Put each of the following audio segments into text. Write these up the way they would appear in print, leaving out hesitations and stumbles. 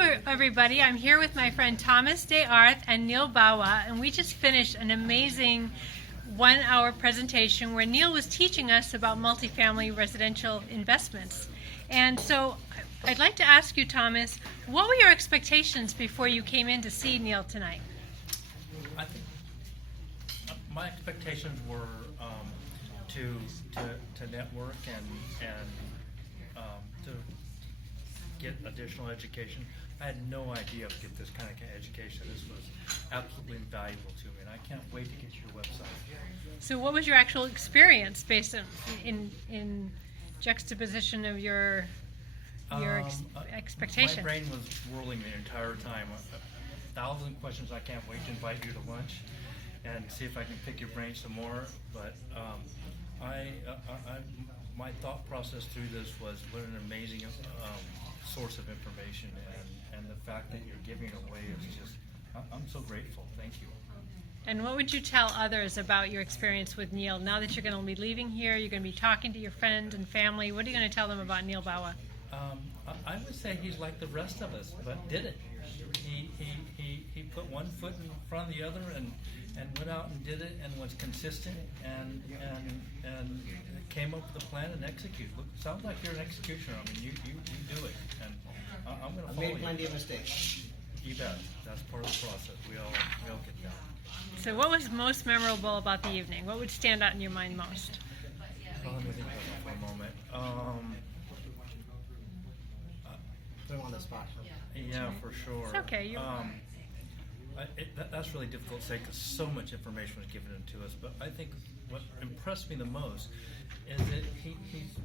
everybody. I'm here with my friend Thomas de Arth and Neal Bawa, and we just finished an amazing 1-hour presentation where Neal was teaching us about multifamily residential investments. And so I'd like to ask you, Thomas, what were your expectations before you came in to see Neal tonight? I think my expectations were to network and to get additional education. I had no idea to get this kind of education. This was absolutely invaluable to me, and I can't wait to get your website. So what was your actual experience based in juxtaposition of your expectations? My brain was whirling the entire time. 1,000 questions. I can't wait to invite you to lunch and see if I can pick your brain some more. But my thought process through this was what an amazing source of information, and the fact that you're giving it away is just, I'm so grateful. Thank you. And what would you tell others about your experience with Neal? Now that you're going to be leaving here, you're going to be talking to your friends and family, what are you going to tell them about Neal Bawa? I would say he's like the rest of us, but did it. He put one foot in front of the other and went out and did it and was consistent and came up with a plan and executed. Look, sounds like you're an executioner. I mean, you do it, and I'm going to follow you. I made plenty of mistakes. You bet. That's part of the process. We all get down. So what was most memorable about the evening? What would stand out in your mind most? Well, let me think about that for a moment. Put him on the spot. Yeah, for sure. It's okay. That's really difficult to say because so much information was given to us. But I think what impressed me the most is that he's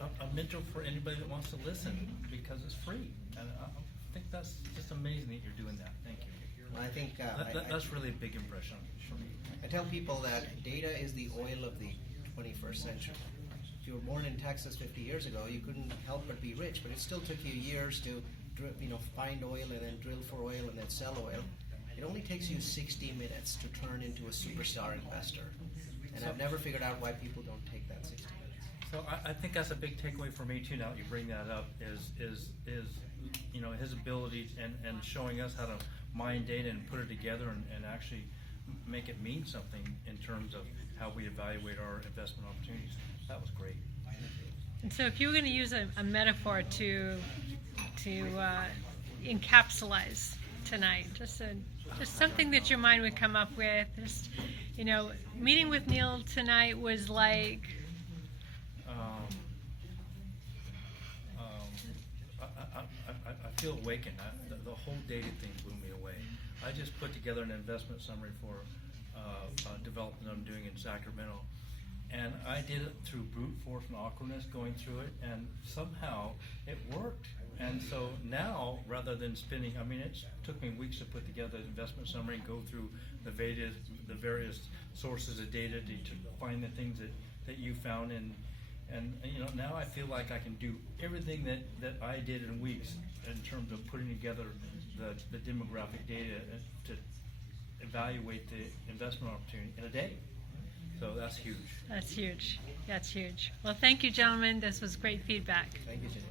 a mentor for anybody that wants to listen because it's free. And I think that's just amazing that you're doing that. Thank you. Well, I think That's really a big impression for me. I tell people that data is the oil of the 21st century. If you were born in Texas 50 years ago, you couldn't help but be rich, but it still took you years to find oil and then drill for oil and then sell oil. It only takes you 60 minutes to turn into a superstar investor. And I've never figured out why people don't take that 60 minutes. So I think that's a big takeaway for me too. Now that you bring that up, is his ability and showing us how to mine data and put it together and actually make it mean something in terms of how we evaluate our investment opportunities. That was great. And so if you were going to use a metaphor to encapsulize tonight, just something that your mind would come up with. Just, meeting with Neal tonight was like. I feel awakened. The whole data thing blew me away. I just put together an investment summary for development I'm doing in Sacramento. And I did it through brute force and awkwardness going through it, and somehow it worked. And so now, rather than spending, it took me weeks to put together an investment summary and go through the various sources of data to find the things that you found. And now I feel like I can do everything that I did in weeks in terms of putting together the demographic data to evaluate the investment opportunity in a day. So that's huge. That's huge. That's huge. Well, thank you, gentlemen. This was great feedback. Thank you, Jenny.